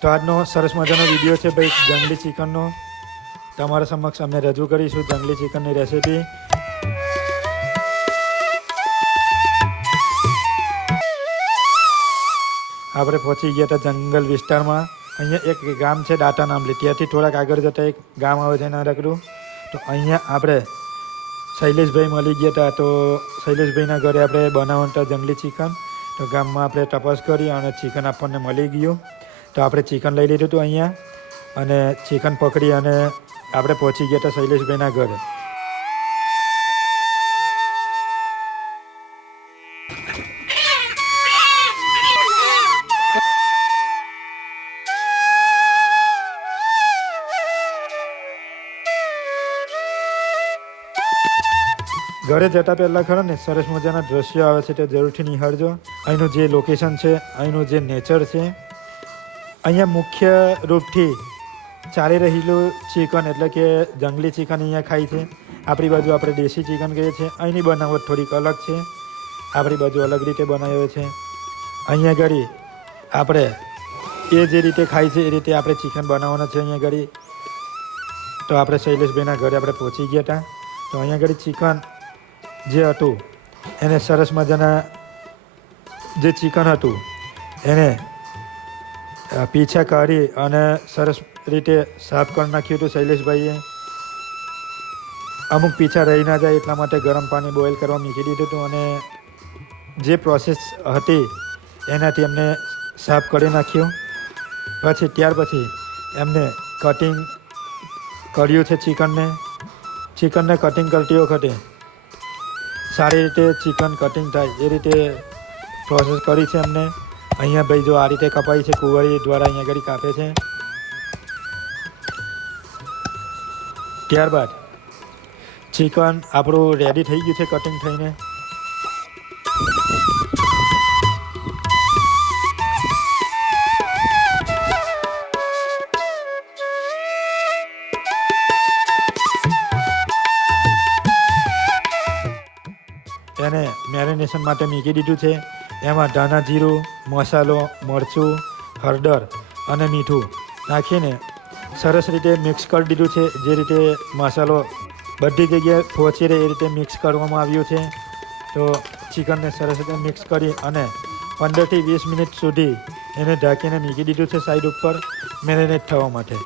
તો આજનો સરસ મજાનો વિડીયો છે ભાઈ જંગલી ચિકનનો. તમારા સમક્ષ અમે રજૂ કરીશું જંગલી ચિકનની રેસીપી. આપણે પહોંચી ગયા હતા જંગલ વિસ્તારમાં. અહીંયા એક ગામ છે દાતા નામલી, ત્યાંથી થોડાક આગળ જતાં એક ગામ આવે છે નાનકડું. તો અહીંયા આપણે શૈલેષભાઈ મળી ગયા હતા. તો શૈલેષભાઈના ઘરે આપણે બનાવવાનું હતા જંગલી ચિકન. તો ગામમાં આપણે તપાસ કરી અને ચિકન આપણને મળી ગયું. તો આપણે ચિકન લઈ લીધું હતું અહીંયા અને ચિકન પકડી અને આપણે પહોંચી ગયા હતા શૈલેષભાઈના ઘરે. ઘરે જતાં પહેલાં ખરા ને સરસ મજાના દ્રશ્યો આવે છે તે જરૂરથી નિહાળજો. અહીંનું જે લોકેશન છે, અહીંનું જે નેચર છે, અહીંયા મુખ્ય રૂપથી ચાલી રહેલું ચિકન એટલે કે જંગલી ચિકન અહીંયા ખાય છે. આપણી બાજુ આપણે દેશી ચિકન કહીએ છીએ. અહીંની બનાવટ થોડીક અલગ છે, આપણી બાજુ અલગ રીતે બનાવ્યો છે. અહીંયા ઘડી આપણે એ જે રીતે ખાય છે એ રીતે આપણે ચિકન બનાવવાના છે અહીંયા ઘડી. તો આપણે શૈલેષભાઈના ઘરે આપણે પહોંચી ગયા હતા. તો અહીંયા ઘડી ચિકન જે હતું એને સરસ મજાના જે ચિકન હતું એને પીછા કાઢી અને સરસ રીતે સાફ કરી નાખ્યું હતું શૈલેષભાઈએ. અમુક પીછા રહી ના જાય એટલા માટે ગરમ પાણી બોઇલ કરવા મૂકી દીધું હતું અને જે પ્રોસેસ હતી એનાથી એમને સાફ કરી નાખ્યું. પછી ત્યાર પછી એમને કટિંગ કર્યું છે ચિકનને કટિંગ કરતી વખતે સારી રીતે ચિકન કટિંગ થાય એ રીતે પ્રોસેસ કરી છે એમને. અહીંયા ભાઈ જો આ રીતે કપાઈ છે, કુંવરી દ્વારા અહીંયા આગળ કાપે છે. ત્યારબાદ ચિકન આપણું રેડી થઈ ગયું છે કટિંગ થઈને. એને મેરિનેશન માટે મૂકી દીધું છે. એમાં ધાણા જીરું, મસાલો, મરચું, હળદર અને મીઠું નાખીને સરસ રીતે મિક્સ કરી દીધું છે. જે રીતે મસાલો બધી જગ્યાએ પહોંચી રહે એ રીતે મિક્સ કરવામાં આવ્યું છે. તો ચિકનને સરસ રીતે મિક્સ કરી અને 15થી 20 મિનિટ સુધી એને ઢાંકીને મૂકી દીધું છે સાઈડ ઉપર મેરિનેટ થવા માટે.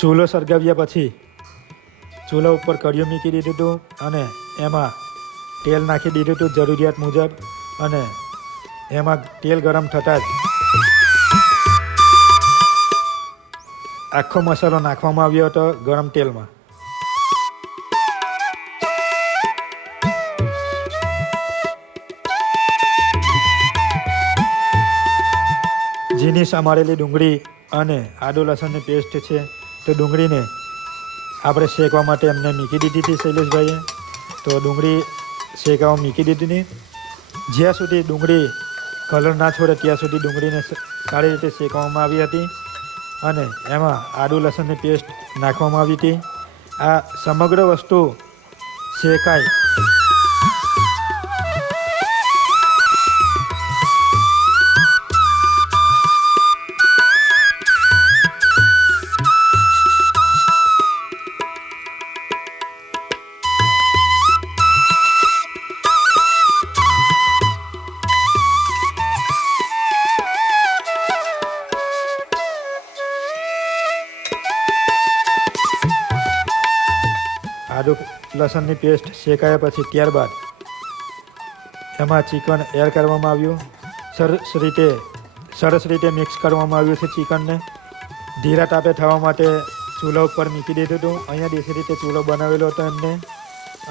ચૂલો સળગાવ્યા પછી ચૂલા ઉપર કળિયું મૂકી દીધું હતું અને એમાં તેલ નાખી દીધું હતું જરૂરિયાત મુજબ. અને એમાં તેલ ગરમ થતાં જ આખો મસાલો નાખવામાં આવ્યો હતો ગરમ તેલમાં. ઝીણી સમારેલી ડુંગળી અને આદુ લસણની પેસ્ટ છે. તો ડુંગળીને આપણે શેકવા માટે એમને મૂકી દીધી હતી શૈલેષભાઈએ. તો ડુંગળી શેકાવા મૂકી દીધી. જ્યાં સુધી ડુંગળી કલર ના છોડે ત્યાં સુધી ડુંગળીને સારી રીતે શેકવામાં આવી હતી અને એમાં આદુ લસણની પેસ્ટ નાખવામાં આવી હતી. આ સમગ્ર વસ્તુ શેકાય આદુ લસણની પેસ્ટ શેકાયા પછી ત્યારબાદ એમાં ચિકન એડ કરવામાં આવ્યું. સરસ રીતે મિક્સ કરવામાં આવ્યું છે ચિકનને. ધીરા તાપે થવા માટે ચૂલા ઉપર મૂકી દીધું હતું. અહીંયા દેશી રીતે ચૂલો બનાવેલો હતો એમને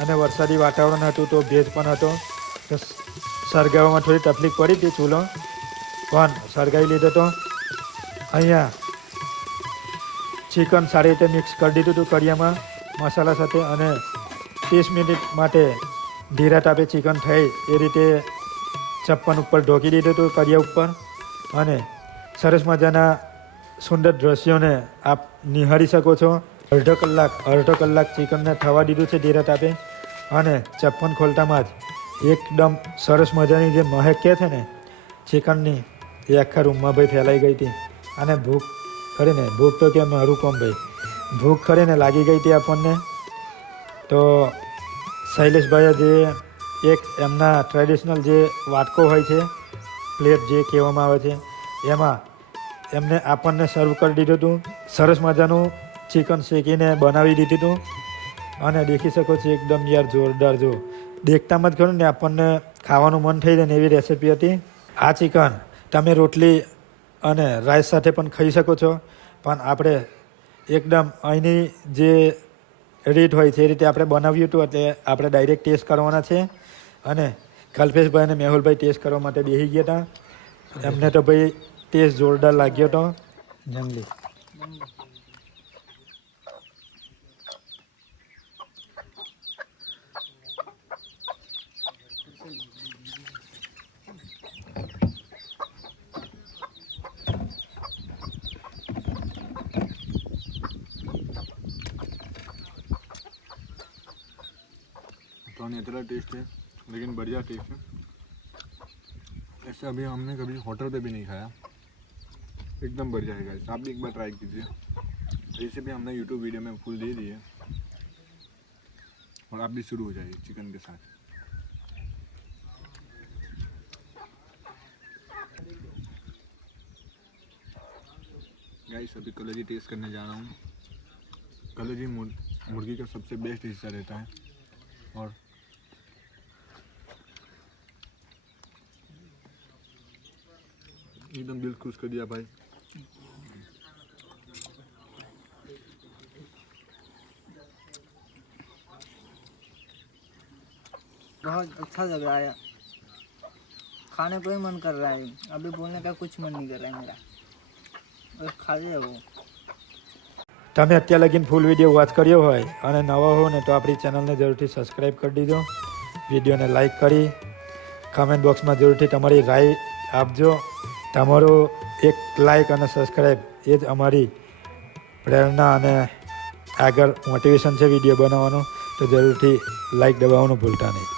અને વરસાદી વાતાવરણ હતું તો ભેજ પણ હતો. તો સળગાવવામાં થોડી તકલીફ પડી હતી ચૂલો, પણ સળગાવી લીધો હતો. અહીંયા ચિકન સારી રીતે મિક્સ કરી દીધું હતું કરિયામાં મસાલા સાથે, અને 30 મિનિટ માટે ધીરા તાપે ચિકન થાય એ રીતે ચપ્પન ઉપર ઢોકી દીધું હતું કરિયા ઉપર. અને સરસ મજાના સુંદર દ્રશ્યોને આપ નિહાળી શકો છો. અડધો કલાક ચિકનને થવા દીધું છે ધીરા તાપે, અને ચપ્પન ખોલતામાં જ એકદમ સરસ મજાની જે મહેક કહે છે ને ચિકનની, એ આખા રૂમમાં ભાઈ ફેલાઈ ગઈ હતી. અને ભૂખ તો કે મારું કોમ ભાઈ, ભૂખ ખરીને લાગી ગઈ હતી આપણને. તો શૈલેષભાઈએ જે એક એમના ટ્રેડિશનલ જે વાટકો હોય છે, પ્લેટ જે કહેવામાં આવે છે, એમાં એમને આપણને સર્વ કરી દીધું હતું. સરસ મજાનું ચિકન શેકીને બનાવી દીધું હતું. અને દેખી શકો છો એકદમ યાર જોરદાર, જો દેખતામાં જ ખરું ને આપણને ખાવાનું મન થઈ જાય ને એવી રેસીપી હતી. આ ચિકન તમે રોટલી અને રાઈસ સાથે પણ ખાઈ શકો છો, પણ આપણે એકદમ અહીંની જે રીત હોય છે એ રીતે આપણે બનાવ્યું હતું, એટલે આપણે ડાયરેક્ટ ટેસ્ટ કરવાના છે. અને કલ્પેશભાઈ અને મેહુલભાઈ ટેસ્ટ કરવા માટે બેસી ગયા હતા. એમને તો ભાઈ ટેસ્ટ જોરદાર લાગ્યો હતો. જંગલી तो नेचुरल टेस्ट है, लेकिन बढ़िया टेस्ट है। ऐसे अभी हमने कभी होटल पे भी नहीं खाया, एकदम बढ़िया है गाइस, आप भी एक बार ट्राई कीजिए। ऐसे भी हमने यूट्यूब वीडियो में फुल दे दी है, और आप भी शुरू हो जाइए चिकन के साथ। गाइस अभी कलेजी टेस्ट करने जा रहा हूँ। कलेजी मुर्गी का सबसे बेस्ट हिस्सा रहता है, और एकदम दिल खुश कर दिया भाई। बहुत अच्छा लग रहा है, खाने को ही मन कर रहा है, अभी बोलने का कुछ मन नहीं कर रहा है मेरा, बस खा ले वो। તમે અત્યાર લગીને ફૂલ વિડીયો વોચ કર્યો હોય અને નવા હો ને તો આપણી ચેનલને જરૂરથી સબસ્ક્રાઈબ કરી દીજો, વિડીયોને લાઈક કરી કમેન્ટ બોક્સમાં જરૂરથી તમારી રાય આપજો. તમારો એક લાઈક અને સબસ્ક્રાઈબ એ જ અમારી પ્રેરણા અને આગળ મોટિવેશન છે વિડીયો બનાવવાનું. તો જરૂરથી લાઈક દબાવવાનું ભૂલતા નહીં.